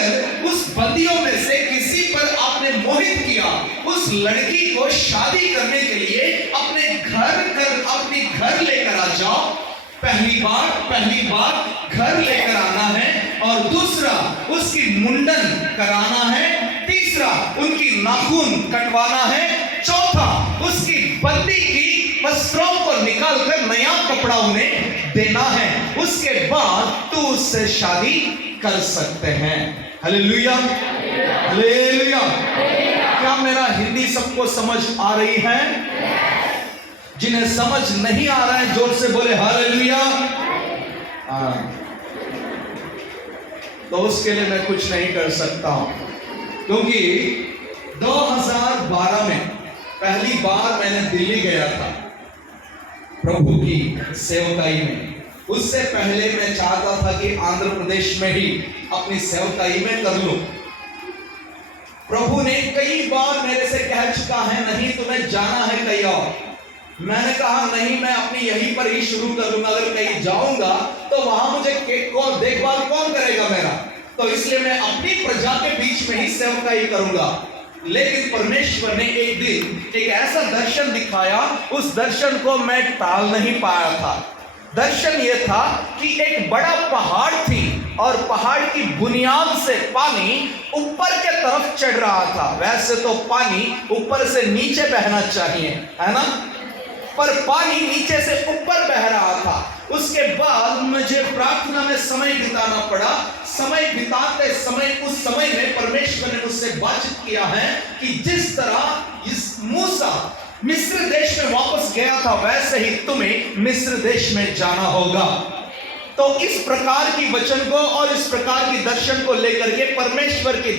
अगर उस बंदियों में से किसी पर आपने मोहित किया, उस लड़की को शादी करने के लिए अपने घर लेकर आ जाओ। पहली बार घर लेकर आना है, और दूसरा उसकी मुंडन कराना है, तीसरा उनकी नाखून कटवाना है, चौथा उसकी बंदी की वस्त्रों को निकालकर नया कपड़ा उन्हें देना है। उसके बाद तो उससे शादी कर सकते हैं। Hallelujah, hallelujah. क्या मेरा हिंदी सबको समझ आ रही है? जिन्हें समझ नहीं आ रहा है जोर से बोले हालेलुया। तो उसके लिए मैं कुछ नहीं कर सकता हूं, क्योंकि 2012 में पहली बार मैंने दिल्ली गया था प्रभु की सेवकाई में। उससे पहले मैं चाहता था कि आंध्र प्रदेश में ही अपनी सेवकाई में कर लूं। प्रभु ने कई बार मेरे से कह चुका है, नहीं तुम्हें जाना है कहीं और। मैंने कहा नहीं, मैं अपनी यहीं पर ही शुरू कर लूंगा। अगर कहीं जाऊंगा तो वहां मुझे देखभाल कौन करेगा मेरा? तो इसलिए मैं अपनी प्रजा के बीच में ही सेवकाई करूंगा। लेकिन परमेश्वर ने एक दिन एक ऐसा दर्शन दिखाया, उस दर्शन को मैं टाल नहीं पाया था। दर्शन यह था कि एक बड़ा पहाड़ थी और पहाड़ की बुनियाद से पानी ऊपर के तरफ चढ़ रहा था। वैसे तो पानी ऊपर से नीचे बहना चाहिए, है ना? पर पानी नीचे से ऊपर बह रहा था। उसके बाद मुझे प्रार्थना में समय बिताना पड़ा। समय बिताते समय, उस समय में परमेश्वर ने मुझसे बातचीत किया है कि जिस तरह इस मूसा मिस्र देश में वापस गया था, वैसे ही तुम्हें मिस्र देश में जाना होगा। तो इस प्रकार की वचन को और इस प्रकार की दर्शन को लेकर के परमेश्वर के